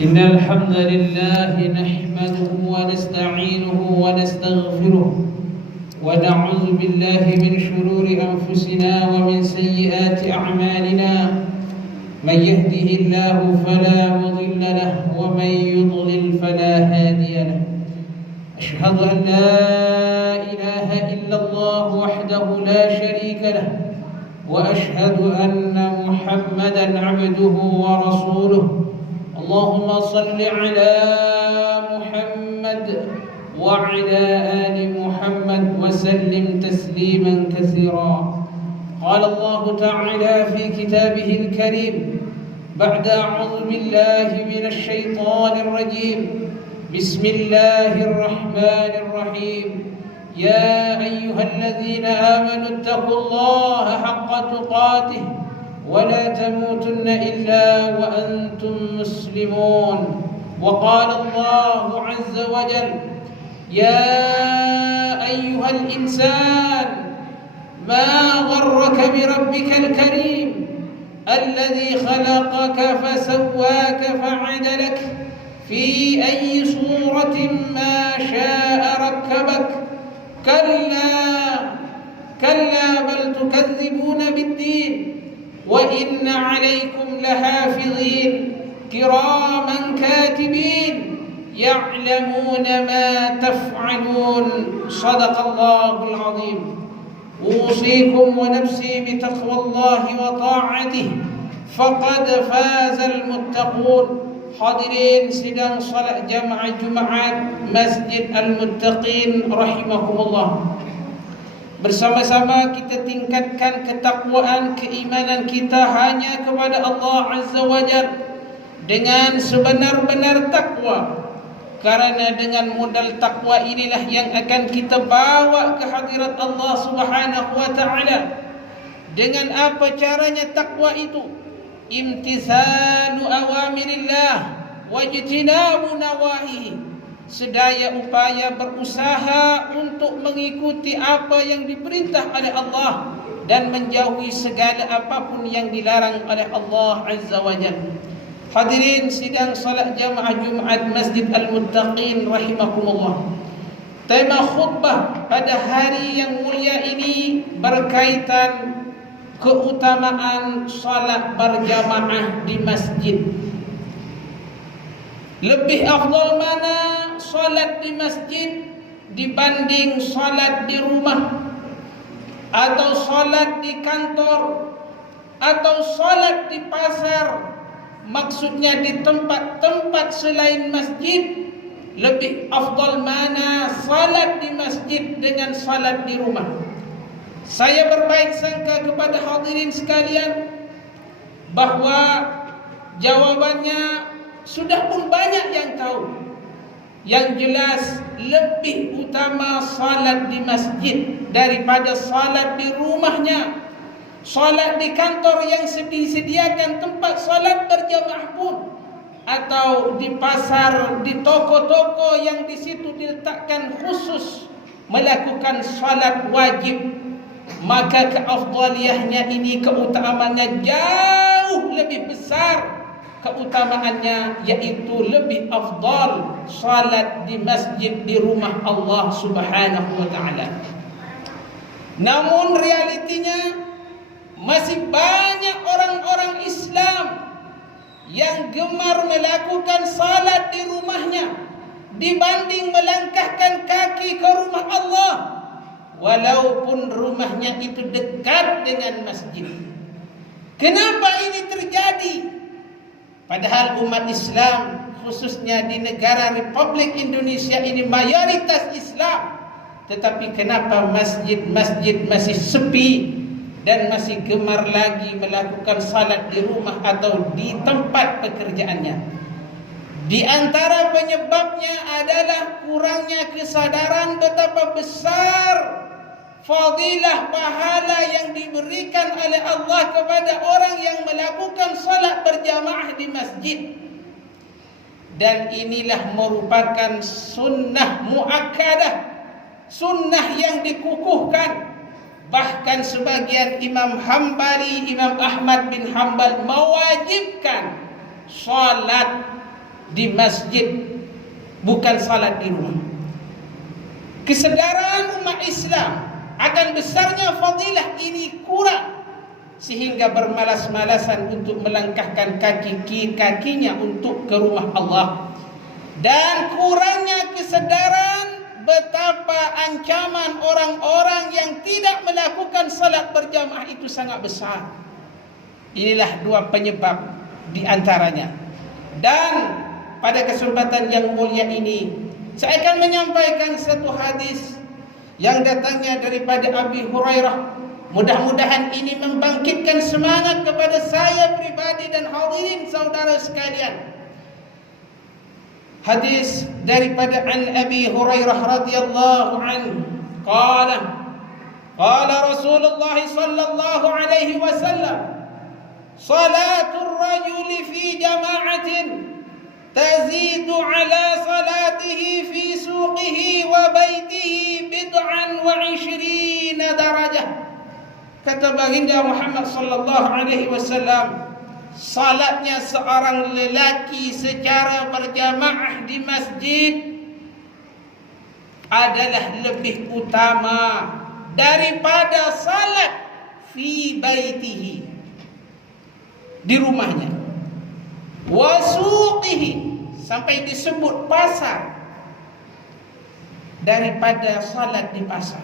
إن الحمد لله نحمده ونستعينه ونستغفره ونعوذ بالله من شرور أنفسنا ومن سيئات أعمالنا من يهده الله فلا مضل له ومن يضلل فلا هادي له أشهد أن لا إله إلا الله وحده لا شريك له وأشهد أن محمدا عبده ورسوله اللهم صل على محمد وعلى آل محمد وسلم تسليما كثيرا. قال الله تعالى في كتابه الكريم بعد أعوذ بالله من الشيطان الرجيم بسم الله الرحمن الرحيم يا أيها الذين آمنوا اتقوا الله حق تقاته ولا تموتن إلا وأنتم مسلمون. وقال الله عز وجل يا أيها الإنسان ما غرك بربك الكريم الذي خلقك فسواك فعدلك في أي صورة ما شاء ركبك كلا بل تكذبون بالدين وإن عليكم لحافظين كراما كاتبين يعلمون ما تفعلون. صدق الله العظيم. أوصيكم ونفسي بتقوى الله وطاعته فقد فاز المتقون. Hadirin sidang salat jamaah Jumaat Masjid Al-Muttaqin rahimakumullah. Bersama-sama kita tingkatkan ketakwaan, keimanan kita hanya kepada Allah Azza wa Jalla dengan sebenar-benar takwa. Karena dengan modal takwa inilah yang akan kita bawa ke hadirat Allah Subhanahu wa taala. Dengan apa caranya takwa itu? Imtithalu awamirillah wajtinabu nawahi. Sedaya upaya berusaha untuk mengikuti apa yang diperintah oleh Allah dan menjauhi segala apapun yang dilarang oleh Allah Azza wa Jalla. Hadirin sidang salat jamaah Jumaat Masjid Al-Muttaqin rahimakumullah. Tema khutbah pada hari yang mulia ini berkaitan keutamaan salat berjamaah di masjid. Lebih afdal mana salat di masjid dibanding salat di rumah, atau salat di kantor, atau salat di pasar? Maksudnya di tempat-tempat selain masjid. Lebih afdal mana salat di masjid dengan salat di rumah? Saya berbaik sangka kepada hadirin sekalian bahwa jawabannya sudah pun banyak yang tahu. Yang jelas lebih utama salat di masjid daripada salat di rumahnya. Salat di kantor yang disediakan tempat salat berjamaah pun, atau di pasar, di toko-toko yang di situ diletakkan khusus melakukan salat wajib, maka keafdaliyahnya ini, keutamaannya jauh lebih besar. Keutamaannya yaitu lebih afdal salat di masjid di rumah Allah Subhanahu wa taala. Namun realitinya masih banyak orang-orang Islam yang gemar melakukan salat di rumahnya dibanding melangkahkan kaki ke rumah Allah, walaupun rumahnya itu dekat dengan masjid. Kenapa ini terjadi? Padahal umat Islam, khususnya di negara Republik Indonesia ini mayoritas Islam, tetapi kenapa masjid-masjid masih sepi dan masih gemar lagi melakukan salat di rumah atau di tempat pekerjaannya? Di antara penyebabnya adalah kurangnya kesadaran betapa besar fadilah pahala yang diberikan oleh Allah kepada orang yang melakukan salat berjamaah di masjid. Dan inilah merupakan sunnah muakkadah, sunnah yang dikukuhkan. Bahkan sebagian Imam Hambali, Imam Ahmad bin Hanbal mewajibkan salat di masjid, bukan salat di rumah. Kesedaran umat Islam akan besarnya fadilah ini kurang, sehingga bermalas-malasan untuk melangkahkan kakinya untuk ke rumah Allah. Dan kurangnya kesedaran betapa ancaman orang-orang yang tidak melakukan salat berjamaah itu sangat besar. Inilah dua penyebab di antaranya. Dan pada kesempatan yang mulia ini, saya akan menyampaikan satu hadis yang datangnya daripada Abi Hurairah. Mudah-mudahan ini membangkitkan semangat kepada saya pribadi dan hadirin saudara sekalian. Hadis daripada an Abi Hurairah radhiyallahu anhu, qala Rasulullah sallallahu alaihi wasallam, salatul rajuli fi jama'atin tazidu ala salatihi fi suqihi wa baitihi bid'an wa 20 darajah. Kata baginda Muhammad sallallahu alaihi wasallam, salatnya seorang lelaki secara berjamaah di masjid adalah lebih utama daripada salat fi baitihi, di rumahnya, wa suqihi, sampai disebut pasar, daripada salat di pasar.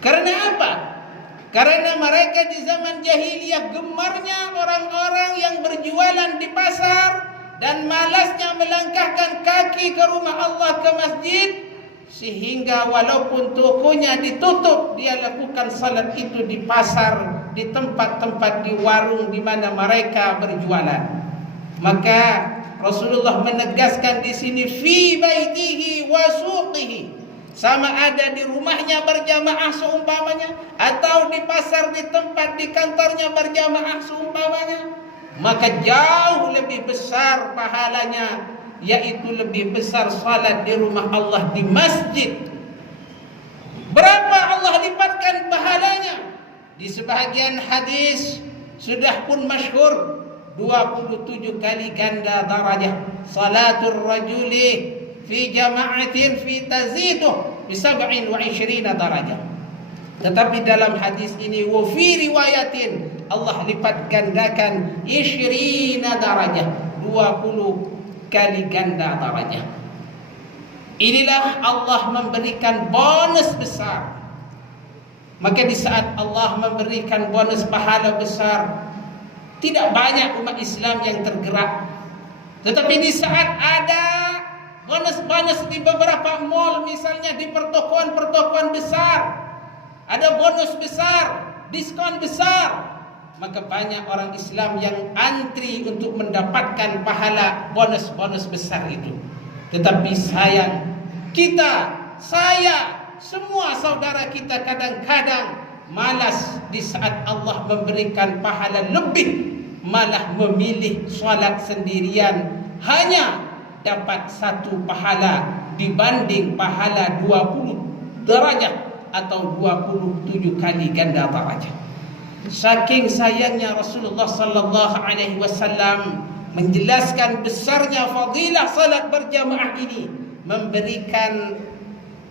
Karena apa? Karena mereka di zaman jahiliyah gemarnya orang-orang yang berjualan di pasar dan malasnya melangkahkan kaki ke rumah Allah, ke masjid, sehingga walaupun tokonya ditutup, dia lakukan salat itu di pasar, di tempat-tempat, di warung di mana mereka berjualan. Maka Rasulullah menegaskan di sini fi baitihi wa suqihi, sama ada di rumahnya berjamaah seumpamanya, atau di pasar, di tempat, di kantornya berjamaah seumpamanya, maka jauh lebih besar pahalanya, yaitu lebih besar salat di rumah Allah, di masjid. Berapa Allah lipatkan pahalanya? Di sebahagian hadis sudah pun masyhur, 27 kali ganda darajah salatul rajuli fi jama'atin fi taziduh bi 27 darajah. Tetapi dalam hadis ini wa fi riwayatin, Allah lipat gandakan 20 darajah, 20 kali ganda darajah. Inilah Allah memberikan bonus besar. Maka di saat Allah memberikan bonus pahala besar, tidak banyak umat Islam yang tergerak. Tetapi di saat ada bonus-bonus di beberapa mall, misalnya di pertokoan-pertokoan besar, ada bonus besar, diskon besar, maka banyak orang Islam yang antri untuk mendapatkan pahala bonus-bonus besar itu. Tetapi sayang, saya, semua saudara kita kadang-kadang malas di saat Allah memberikan pahala lebih, malah memilih salat sendirian, hanya dapat satu pahala dibanding pahala 20 derajat atau 27 kali ganda derajat. Saking sayangnya Rasulullah sallallahu alaihi wasallam menjelaskan besarnya fadilah salat berjamaah ini, memberikan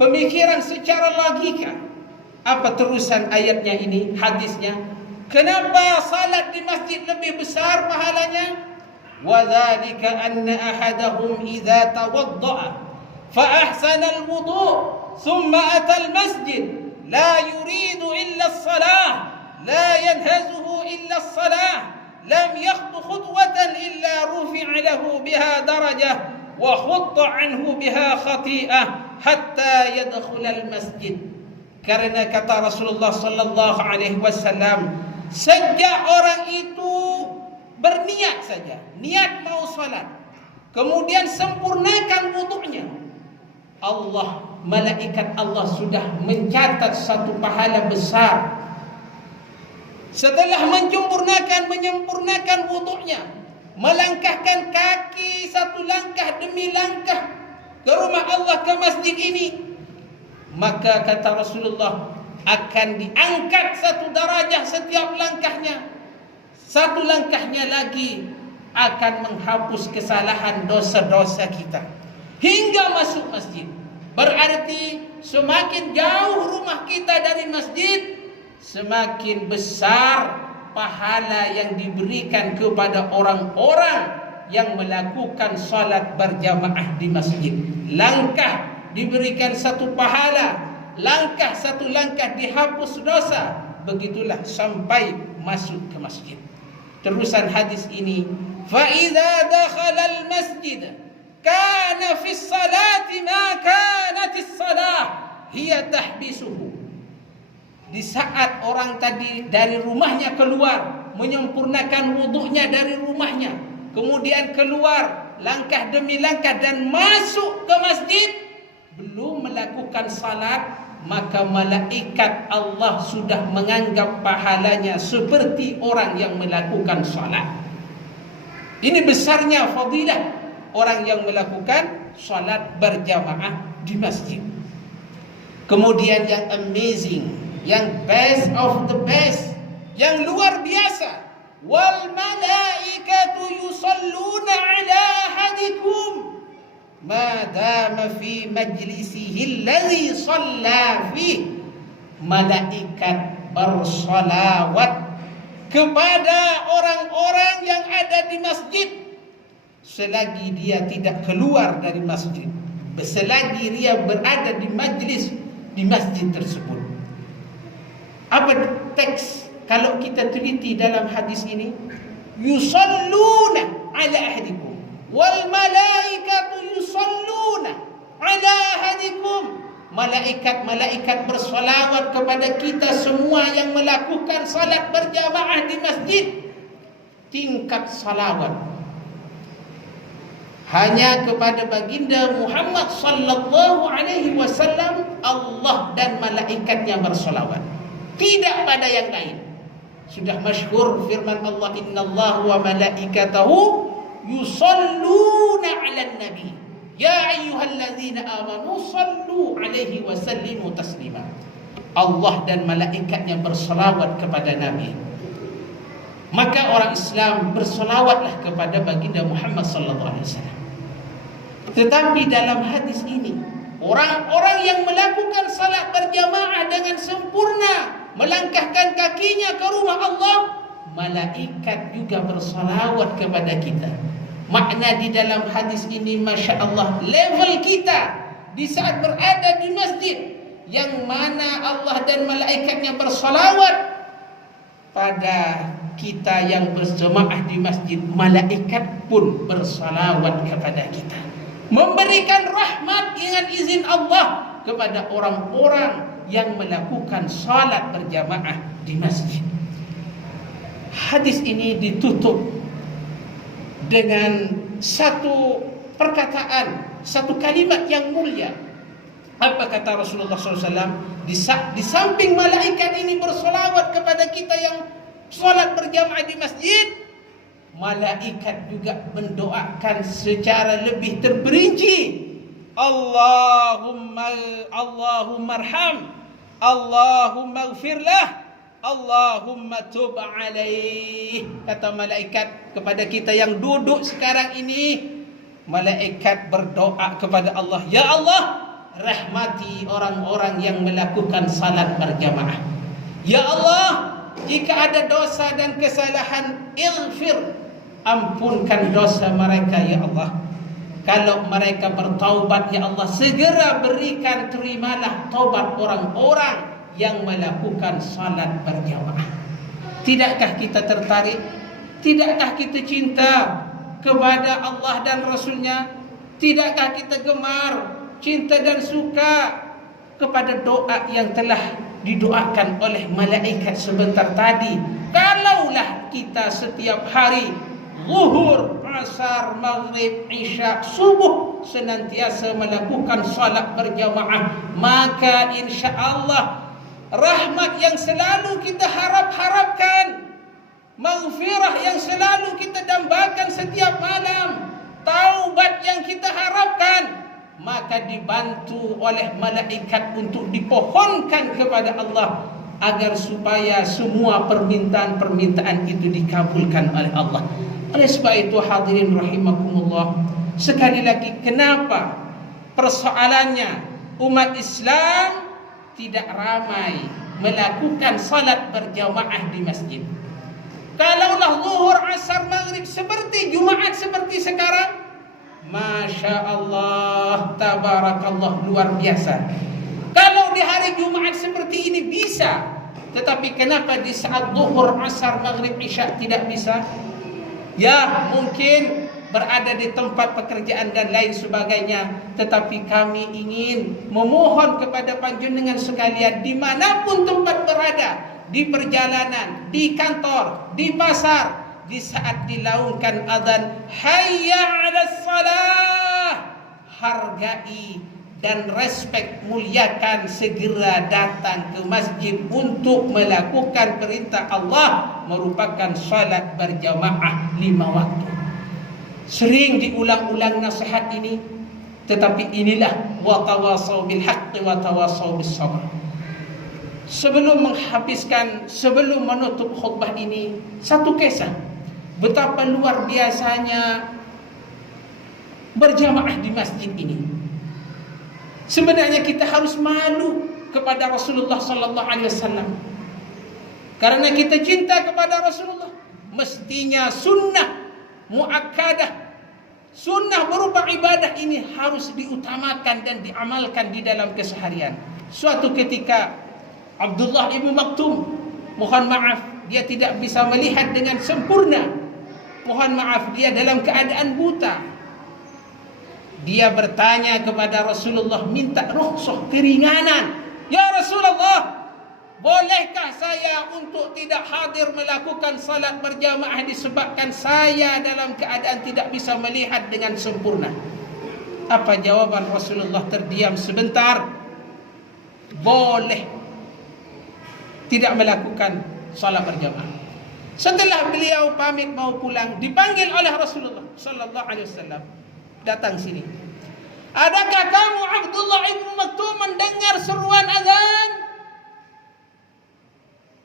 pemikiran secara logika. Apa terusan ayatnya ini, hadisnya? Kenapa salat di masjid lebih besar pahalanya? وَذَلِكَ أَنَّ أَحَدَهُمْ إِذَا تَوَضَّأَ فَأَحْسَنَ الْوُضُوءَ ثُمَّ أَتَى الْمَسْجِدَ لَا يُرِيدُ إِلَّا الصَّلَاةَ لَا يَنْهَزُهُ إِلَّا الصَّلَاةَ لَمْ يَخْطُ خُطْوَةً إِلَّا رُفِعَ لَهُ بِهَا دَرَجَةٌ وَحُطَّ عَنْهُ بِهَا خَطِيئَةٌ حَتَّى يَدْخُلَ الْمَسْجِدَ. Karena kata Rasulullah sallallahu alaihi wasallam, sejak orang itu berniat saja, niat mau salat, kemudian sempurnakan wudunya, malaikat Allah sudah mencatat satu pahala besar. Setelah menyempurnakan wudunya, melangkahkan kaki satu langkah demi langkah ke rumah Allah, ke masjid ini, maka kata Rasulullah akan diangkat satu darajah setiap langkahnya. Satu langkahnya lagi akan menghapus kesalahan dosa-dosa kita hingga masuk masjid. Berarti semakin jauh rumah kita dari masjid, semakin besar pahala yang diberikan kepada orang-orang yang melakukan salat berjamaah di masjid. Langkah diberikan satu pahala, satu langkah dihapus dosa. Begitulah sampai masuk ke masjid. Terusan hadis ini, fa idza dakhala al masjid kana fi salati ma kanat as-salah hiya tahbisuhu. Di saat orang tadi dari rumahnya keluar, menyempurnakan wuduknya dari rumahnya, kemudian keluar langkah demi langkah dan masuk ke masjid, belum melakukan salat, maka malaikat Allah sudah menganggap pahalanya seperti orang yang melakukan salat. Ini besarnya fadilah orang yang melakukan salat berjamaah di masjid. Kemudian yang amazing, yang best of the best, yang luar biasa, wal malaikatu yusalluna ala ahadikum ma dama fi majlisihi alladhi shalla fi. Malaikat bersalawat kepada orang-orang yang ada di masjid selagi dia tidak keluar dari masjid, selagi dia berada di majlis di masjid tersebut. Apa teks kalau kita teliti dalam hadis ini? Yusalluna ala ahadikum wal malaikatu yusalluna ala ahadikum. Malaikat-malaikat bersolawat kepada kita semua yang melakukan salat berjamaah di masjid. Tingkat salawat hanya kepada baginda Muhammad sallallahu alaihi wasallam Allah dan malaikatnya bersolawat, tidak pada yang lain. Sudah masyhur firman Allah, innallaha wa malaikatahu yusalluna 'alan nabi ya ayyuhalladzina amanu sallu 'alaihi wa sallimu taslima. Allah dan malaikatnya bersolawat kepada Nabi. Maka orang Islam bersolawatlah kepada baginda Muhammad sallallahu alaihi wasallam. Tetapi dalam hadis ini, orang-orang yang melakukan salat berjamaah dengan sempurna, melangkahkan kakinya ke rumah Allah, malaikat juga bersalawat kepada kita. Makna di dalam hadis ini, Masya Allah, level kita di saat berada di masjid, yang mana Allah dan malaikatnya bersalawat pada kita yang berjamaah di masjid, malaikat pun bersalawat kepada kita, memberikan rahmat dengan izin Allah kepada orang-orang yang melakukan salat berjamaah di masjid. Hadis ini ditutup dengan satu perkataan, satu kalimat yang mulia. Apa kata Rasulullah SAW? Di samping malaikat ini bersolawat kepada kita yang salat berjamaah di masjid, malaikat juga mendoakan secara lebih terperinci. Allahumma arham, Allahumma ighfirlah, Allahumma tub alaih. Kata malaikat kepada kita yang duduk sekarang ini, malaikat berdoa kepada Allah, ya Allah, rahmati orang-orang yang melakukan salat berjamaah. Ya Allah, jika ada dosa dan kesalahan, ighfir, ampunkan dosa mereka ya Allah. Kalau mereka bertaubat ya Allah, segera berikan, terimalah taubat orang-orang yang melakukan salat berjamaah. Tidakkah kita tertarik? Tidakkah kita cinta kepada Allah dan Rasulnya? Tidakkah kita gemar, cinta dan suka kepada doa yang telah didoakan oleh malaikat sebentar tadi? Kalaulah kita setiap hari zuhur, asar, maghrib, isya, subuh senantiasa melakukan salat berjamaah, maka insya-Allah rahmat yang selalu kita harapkan, maghfirah yang selalu kita dambakan setiap malam, taubat yang kita harapkan, maka dibantu oleh malaikat untuk dipohonkan kepada Allah agar supaya semua permintaan-permintaan itu dikabulkan oleh Allah. Oleh sebab itu hadirin rahimakumullah, sekali lagi kenapa persoalannya umat Islam tidak ramai melakukan salat berjamaah di masjid. Kalaulah zuhur, asar, maghrib seperti Jumaat seperti sekarang, Masya Allah, tabarakallah, luar biasa. Kalau di hari Jumaat seperti ini bisa, tetapi kenapa di saat zuhur, asar, maghrib, isya tidak bisa? Ya, mungkin berada di tempat pekerjaan dan lain sebagainya, tetapi kami ingin memohon kepada panjenengan sekalian, dimanapun tempat berada, di perjalanan, di kantor, di pasar, di saat dilaungkan azan hayya 'alas salah, hargai dan respek, muliakan, segera datang ke masjid untuk melakukan perintah Allah, merupakan salat berjamaah 5 waktu. Sering diulang-ulang nasihat ini, tetapi inilah wa tawassaw bil haqqi wa tawassaw bis sabr. Sebelum menutup khutbah ini, satu kisah betapa luar biasanya berjamaah di masjid ini. Sebenarnya kita harus malu kepada Rasulullah sallallahu alaihi wasallam. Karena kita cinta kepada Rasulullah, mestinya sunnah muakkadah, sunnah berupa ibadah ini harus diutamakan dan diamalkan di dalam keseharian. Suatu ketika Abdullah ibnu Maktum, mohon maaf, dia tidak bisa melihat dengan sempurna. Mohon maaf, dia dalam keadaan buta. Dia bertanya kepada Rasulullah, minta rukhsah, keringanan. Ya Rasulullah, bolehkah saya untuk tidak hadir melakukan salat berjamaah disebabkan saya dalam keadaan tidak bisa melihat dengan sempurna? Apa jawaban Rasulullah? Terdiam sebentar. Boleh tidak melakukan salat berjamaah. Setelah beliau pamit mau pulang, dipanggil oleh Rasulullah sallallahu alaihi wasallam. Datang sini. Adakah kamu Abdullah ibnu Maktum mendengar seruan azan?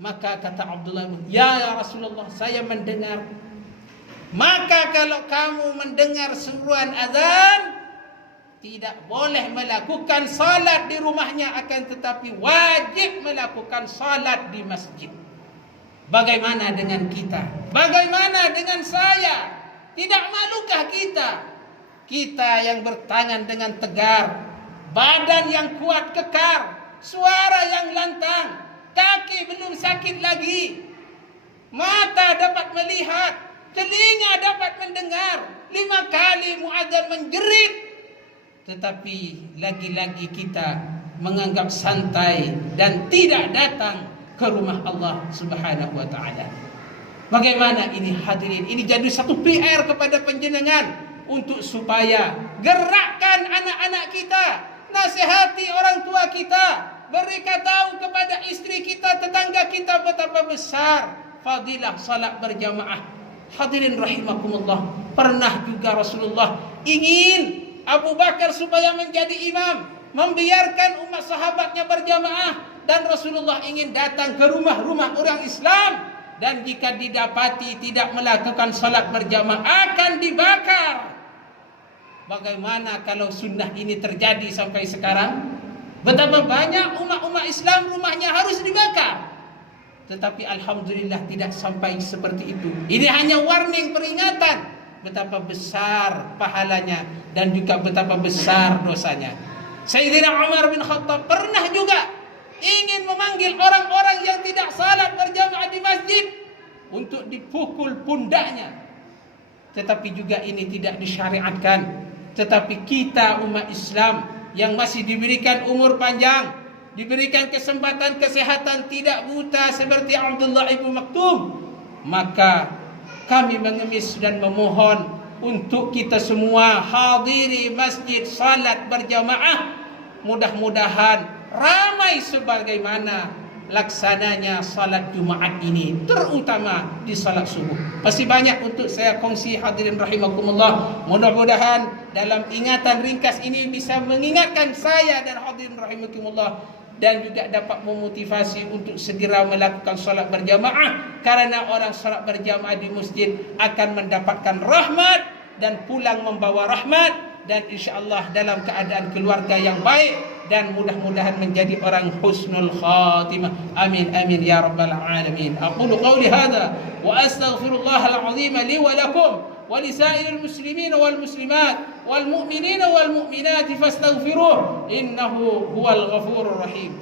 Maka kata Abdullah, ya Rasulullah, saya mendengar. Maka kalau kamu mendengar seruan azan, tidak boleh melakukan salat di rumahnya, akan tetapi wajib melakukan salat di masjid. Bagaimana dengan kita? Bagaimana dengan saya? Tidak malukah kita? Kita yang bertangan dengan tegar, badan yang kuat kekar, suara yang lantang, kaki belum sakit lagi, mata dapat melihat, telinga dapat mendengar, 5 kali muadzin menjerit, tetapi lagi-lagi kita menganggap santai dan tidak datang ke rumah Allah Subhanahu wa taala. Bagaimana ini hadirin? Ini jadi satu PR kepada panjenengan untuk supaya gerakkan anak-anak kita, nasihati orang tua kita, berikan tahu kepada istri kita, tetangga kita betapa besar fadilah salat berjamaah. Hadirin rahimakumullah, pernah juga Rasulullah ingin Abu Bakar supaya menjadi imam, membiarkan umat sahabatnya berjamaah, dan Rasulullah ingin datang ke rumah-rumah orang Islam, dan jika didapati tidak melakukan salat berjamaah akan dibakar. Bagaimana kalau sunnah ini terjadi sampai sekarang? Betapa banyak umat-umat Islam rumahnya harus dibakar. Tetapi alhamdulillah tidak sampai seperti itu. Ini hanya warning, peringatan betapa besar pahalanya dan juga betapa besar dosanya. Sayyidina Umar bin Khattab pernah juga ingin memanggil orang-orang yang tidak salat berjamaah di masjid untuk dipukul pundaknya. Tetapi juga ini tidak disyariatkan. Tetapi kita umat Islam yang masih diberikan umur panjang, diberikan kesempatan kesehatan, tidak buta seperti Abdullah ibnu Maktum, maka kami mengemis dan memohon untuk kita semua hadiri masjid salat berjamaah. Mudah-mudahan ramai sebagaimana laksananya salat Jumaat ini, terutama di salat subuh. Masih banyak untuk saya kongsi hadirin rahimakumullah. Mudah-mudahan dalam ingatan ringkas ini bisa mengingatkan saya dan hadirin rahimakumullah dan juga dapat memotivasi untuk segera melakukan solat berjamaah, karena orang solat berjamaah di masjid akan mendapatkan rahmat dan pulang membawa rahmat, dan insya-Allah dalam keadaan keluarga yang baik, dan mudah-mudahan menjadi orang husnul khatimah. Amin amin ya rabbal alamin. Aqulu qawli hadha wa astaghfirullahal azim li wa lakum wa li sa'iril muslimin wal muslimat wal mu'minin wal mu'minat fastaghfiruh innahu huwal ghafurur rahim.